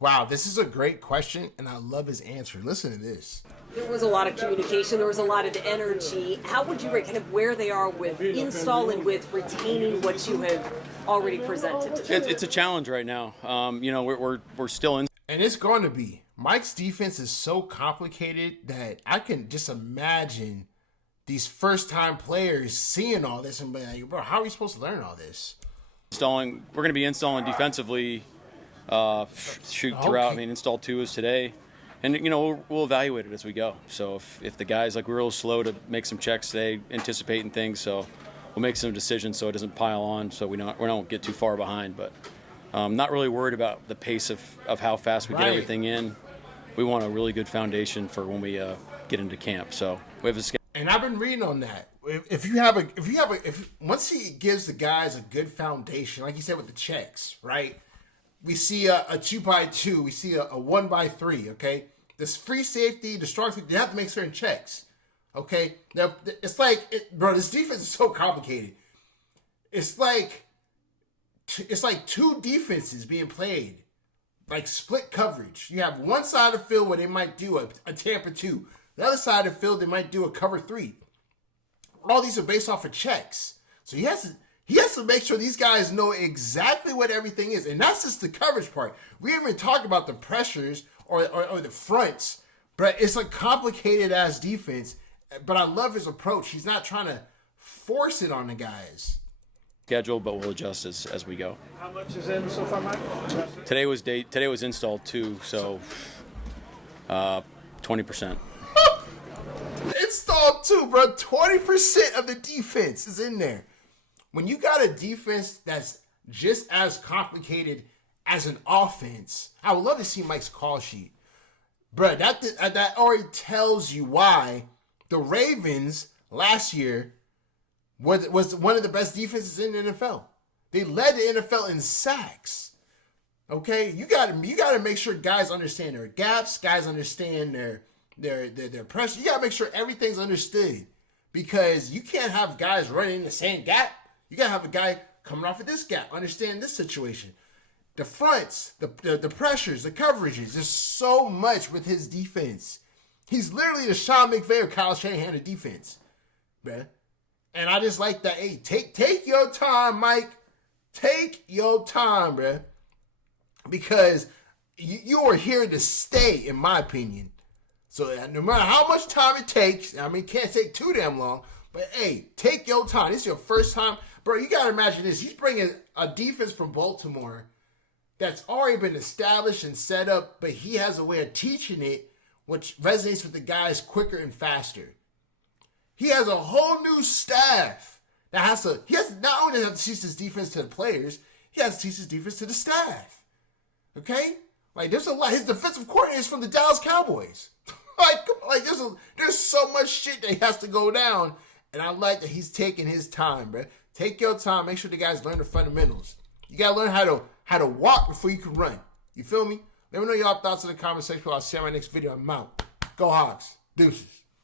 Wow, this is a great question, and I love his answer. Listen to this. There was a lot of communication. There was a lot of energy. How would you rate kind of where they are with install and with retaining what you have already presented to them? It's a challenge right now. We're still in. And it's going to be. Mike's defense is so complicated that I can just imagine these first-time players seeing all this and being like, bro, how are we supposed to learn all this? We're going to be installing defensively throughout. Okay. I mean, install 2 is today. And, we'll evaluate it as we go. So if the guys, we're a little slow to make some checks today, anticipating things, so we'll make some decisions so it doesn't pile on, so we don't get too far behind. But not really worried about the pace of how fast we get everything in. We want a really good foundation for when we get into camp. So we have a schedule. And I've been reading on that. Once he gives the guys a good foundation, like you said with the checks, right? We see a 2x2, we see a 1x3, okay? This free safety, the strong safety, they have to make certain checks, okay? Now, it's like, bro, this defense is so complicated. It's like 2 defenses being played, like split coverage. You have one side of the field where they might do a Tampa 2. The other side of the field, they might do a cover 3. All these are based off of checks. So he has to make sure these guys know exactly what everything is. And that's just the coverage part. We haven't even talked about the pressures or the fronts. But it's a complicated ass defense. But I love his approach. He's not trying to force it on the guys. Schedule, but we'll adjust as we go. How much is in so far, Mike? Today was installed 2, so 20%. Installed 2, bro. 20% of the defense is in there. When you got a defense that's just as complicated as an offense, I would love to see Mike's call sheet. Bro, that already tells you why the Ravens last year was one of the best defenses in the NFL. They led the NFL in sacks. Okay? You gotta make sure guys understand their gaps, guys understand their pressure. You gotta make sure everything's understood. Because you can't have guys running in the same gap. You gotta have a guy coming off of this gap, understand this situation. The fronts, the pressures, the coverages, there's so much with his defense. He's literally the Sean McVay or Kyle Shanahan of defense, bruh. And I just like that. Hey, take your time, Mike. Take your time, bruh. Because you are here to stay, in my opinion. So no matter how much time it takes, I mean, it can't take too damn long, but hey, take your time. This is your first time. Bro, you got to imagine this. He's bringing a defense from Baltimore that's already been established and set up, but he has a way of teaching it which resonates with the guys quicker and faster. He has a whole new staff that he has not only have to teach his defense to the players, he has to teach his defense to the staff. Okay? Like, there's a lot. His defensive coordinator is from the Dallas Cowboys. There's so much shit that has to go down, and I like that he's taking his time, bro. Take your time. Make sure the guys learn the fundamentals. You gotta learn how to walk before you can run. You feel me? Let me know your thoughts in the comment section. I'll see you in my next video. I'm out. Go Hawks. Deuces.